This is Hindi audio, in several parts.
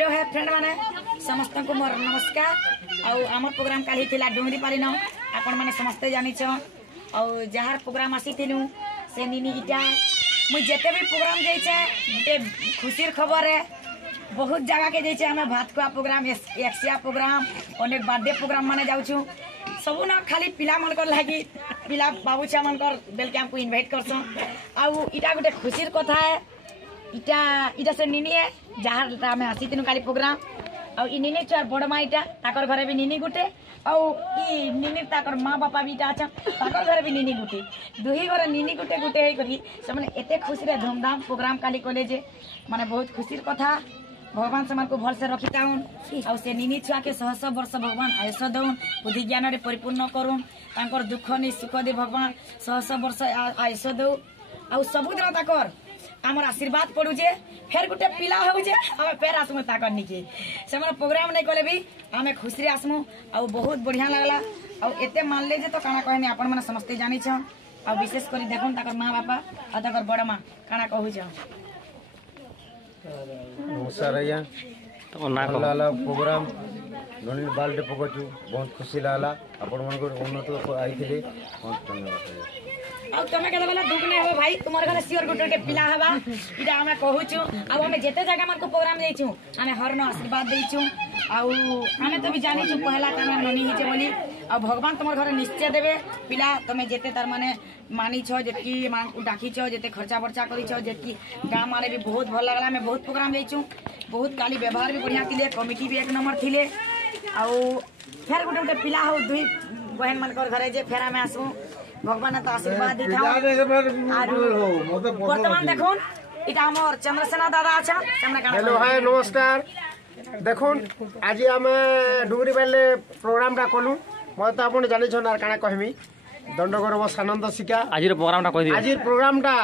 हेलो है फ्रेंड माने समस्त को मोर नमस्कार। आम प्रोग्राम काली थिला डुंगरी पारिन आपण माने समस्त जानी जार प्रोग्राम आसी से निनी इटा मुझे जिते भी प्रोग्राम जाइए गोटे खुशी खबर है। बहुत जगह के जाइए हमें भात खुआ प्रोग्राम एक्सिया प्रोग्राम अनेक बर्थडे प्रोग्राम माने जाऊँ सबू न खाली पिला मनकर लगी पिला बाबूछा मनकर बेल के हमको इनवाइट करसन आउ इटा गोटे खुशी कथा है। इटा इटा से निनी है जहाँ आम आसी काली प्रोग्राम आउ निनी छुआ बड़ माँ इटा ताकर घरे भी निनी गुटे आउ निनी ताकर माँ बापा भी इटा अच्छा ताकर घरे भी निनी गुटे दुही घर निनी गुटे गुटे है करी से माने एते खुशी रे धूमधाम प्रोग्राम काली कले जे माने बहुत खुशी कथा। भगवान से को भल से रखिताउन आउ से निनी छुआ के 100 वर्ष भगवान आयुष दउन बुद्धि ज्ञान रे परिपूर्ण करुन तांकर दुख नि सुख दे भगवान 100 वर्ष आयुष दउ आउ सबुदिन ताकर आमर आशीर्वाद पड़ू जे फेर गोटे पिला हो जे हमें फेर आसमु ताकर निके से मन प्रोग्राम नहीं कले भी हमें खुशी रे आसमु आउ बहुत बढ़िया लागला आउ एते मानले जे तो काना कहनी आपण माने समस्त जानि छ आउ विशेष करी देखन ताकर माँ बापा आ ताकर बड़ माँ काना कहू छ। नमस्कार आज्ञा प्रोग्राम धनी बालटे पकड़ू बहुत खुशी लागला आपण मन उन्नत आई बहुत धन्यवाद। आउ तमे केदा वाला दुख नै हो भाई तुमर घरे सियर गोटे पिला हवा इटा हमें कहू छु आउ हमें जेते जगह मन को प्रोग्राम जाई छु हमें हरनो आशीर्वाद देई छु आउ हमें तो भी जानि छु पहला तमे ननी हिचे बोली आ भगवान तुमर घरे निश्चय देबे पिला तमे जेते तार माने मानी छ जेकी मान को डाकी छ जेते खर्चा बर्चा करी छ जेकी गांव माने भी बहुत भल लागला हमें बहुत प्रोग्राम जाई छु बहुत काली व्यवहार भी बढ़िया थिले कमिटी भी एक नंबर थिले आउ फेर गोटे गोटे पिला हो दुई बहन मन कर घरे जे फेरा में आसु भगवान तो आशीर्वाद दी था वर्तमान देखो इटा हमर चंद्रसेना दादा अच्छा हेलो हाय नमस्कार देखुन आज आम डुंगरी बाले प्रोग्राम टा कलु मत तो आपन जानि छन काना कहमी दंडगरम सानंद शिका आज प्रोग्राम टा कहि आज प्रोग्राम टा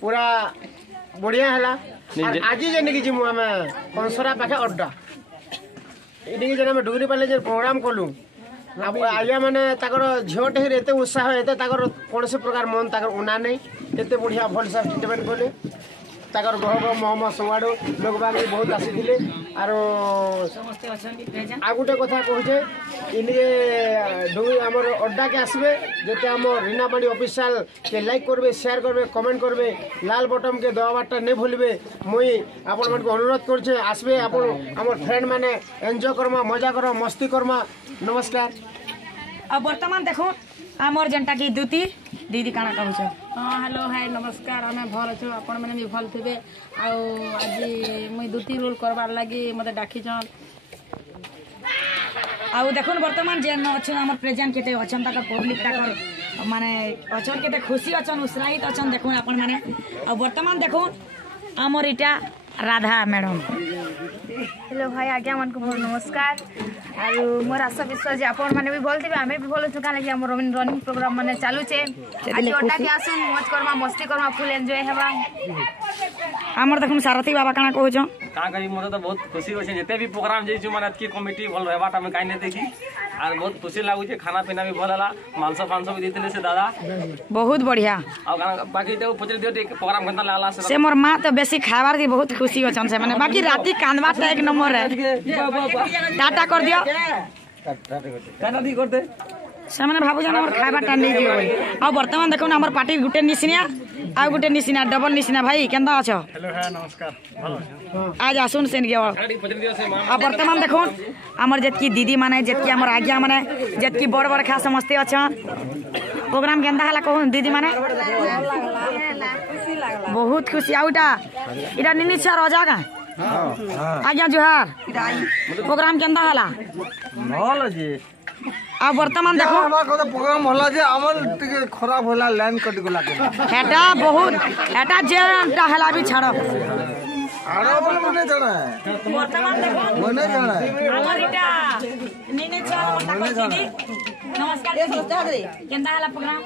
पूरा बढ़िया हला आज जेने कि जिमु हम कंसरा पाखे अड्डा इडी जे हम डुंगरी बाले जे प्रोग्राम कलु आज्ञा मैंने झीटे एत उत्साह एत कौन से प्रकार मन तक उना नहीं एत बढ़िया भल से ट्रिटमेंट कले गह गह महम सब लोक बाग बहुत आसी आर आ गोटे कथा कहे इनके डुंगरी आमर अड्डा के आसबे जिते आम रीनापाणी ऑफिशियल के लाइक करबे शेयर करबे कमेंट करबे लाल बटन के दबाटा नहीं भूलबे मुई आपण मन को अनुरोध करछे आसबे आपण आमर फ्रेंड माने एंजॉय करमा मजा करमा मस्ती करमा। नमस्कार। अब वर्तमान देखो आमर जनता की दूती दीदी काना कहू छ। हाँ हेलो हाय नमस्कार हमें भल अच्छे आपण मैंने भी भल थे आज मुई दूती रोल करवार लगी मत डाकी छन आउ देखो वर्तमान जेन अच्छे आम प्रेजेंट केते अच्छन तक पब्लिक तक माने अच्छन केते खुशी अच्छन उत्साहित अच्छन देखो आपण माने आ वर्तमान देखो आमर इटा राधा मैडम हेलो भाई आज्ञा मन को नमस्कार और मोर आशा विश्वास जे आपण माने भी भल थे आम भी भल छु का लगी हमर रनिंग प्रोग्राम माने चालू छे आज अड्डा के आसुन मौज करमा मस्ती करमा फुल एंजॉय हेबा हमर देखुन सारथी बाबा काना कहू छ का करी मोर तो बहुत खुशी होछे जेते भी प्रोग्राम जई छु माने की कमिटी भल रहबाटा में काई नै देखी और बहुत खुशी लागु छे खाना पीना भी भल हला मांस फांस भी देतिले से दादा बहुत बढ़िया आ बाकी तो पचल दियो प्रोग्राम घंटा लागला से मोर मां तो बेसी खाबार दी बहुत खुशी होछन से माने बाकी राती कांदवा एक नंबर है टाटा कर दियो काना दी करते से माने भाबु जन हमर खाबा टा नै दियो आ वर्तमान देखो हमर पार्टी गुटे निसिनिया आ गुटे निसिना डबल निसिना भाई केंदा अछो। हेलो है नमस्कार आज आसुन सेन के आ वर्तमान देखो हमर जेतकी दीदी माने जेतकी हमर आज्ञा माने जेतकी बड़ बड़ खा समझते अछन प्रोग्राम केंदा हला कहू दीदी माने बहुत खुशी आउटा इटा निनी छ रजा का आज्ञा जोहार प्रोग्राम केंदा हला भल जी आ वर्तमान देखो हमरा को प्रोग्राम होला जे अमल टिके खराब होला लाइन कट गेला के हेटा बहुत हेटा जेटा हला भी छाड़ो आरो बोले मने जाना वर्तमान देखो मने जाना हमर इटा निने छ हमर दीदी नमस्कार दीदी केंदा हला प्रोग्राम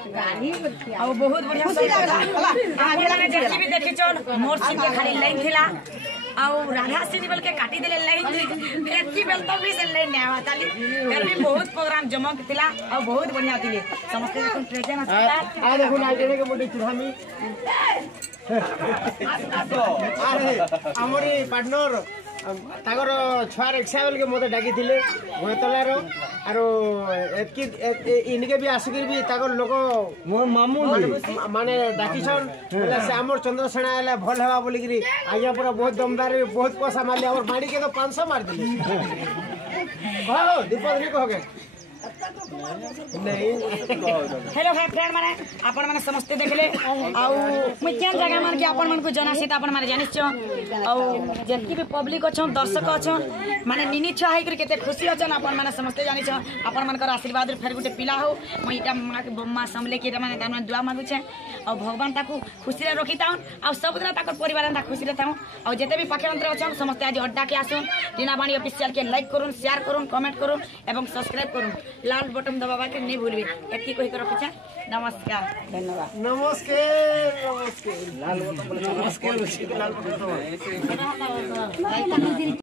आ बहुत बढ़िया खुशी लागला आगे लगे जेकी भी देखि चल मोर सिंह के खाली लाइन थिला आउ राधा सिनेबल के काटी देले लाइन एतकी बेल तो भी से लाइन ने आवा ताली फिर भी बहुत प्रोग्राम जमक थिला आ बहुत बढ़िया थिले समस्त देखो प्रेजेंट आ देखो नाइटेने के मोटे चुरामी अरे हमारी पार्टनर ତାଙ୍କର ଛୁଆ ରିକ୍ସା ବେଲକେ ମୋତେ ଡାକିଥିଲେ ଗୋଏତଲାର ଆରୁ ଏତ୍କି ଇନିକେ ବି ଆସିକିରି ବି ତାଙ୍କର ଲୋକ ମୋ ମାମୁଁ ମାନେ ଡାକିଛନ୍ ହେଲେ ସେ ଆମର ଚନ୍ଦ୍ରସେଣା ହେଲେ ଭଲ ହେବା ବୋଲିକିରି ଆଜ୍ଞା ପୁରା ବହୁତ ଦମଦାର ବହୁତ ପଇସା ମାରିଲେ ଆମର ମାଡ଼ିକେ ତ 500 ମାରିଦେଲେ କହ ଦୀପକ ନି କହକେ हेलो भाई फ्रेंड माने आपण माने समस्त देखले आउ मुई केन जगह मान के आपण मन को जनासी त आपण माने जानिछ आउ जेतकी भी पब्लिक अछन दर्शक अछन माने निनी छा है कर केते खुशी अछन आपण माने समस्त जानिछ आपण मन कर आशीर्वाद फेर गुटे पिला हो मुई इटा मां समले के माने दान दुआ मांगु छे आ भगवान ताकू खुशी रे रखिताउ आ सब दिन ताकर परिवार ता खुशी रे ताउ आ जेते भी पाखे अंतर अछन समस्त आज अड्डा के आसुन टीना बाणी ऑफिशियल के लाइक करूं शेयर करूं कमेंट करूं एवं सब्सक्राइब करूं लाल बटन दबावा के नहीं भूलबे एतकी कहि के रखुछा नमस्कार धन्यवाद नमस्कार नमस्कार लाल बटन नमस्कार लाल बटन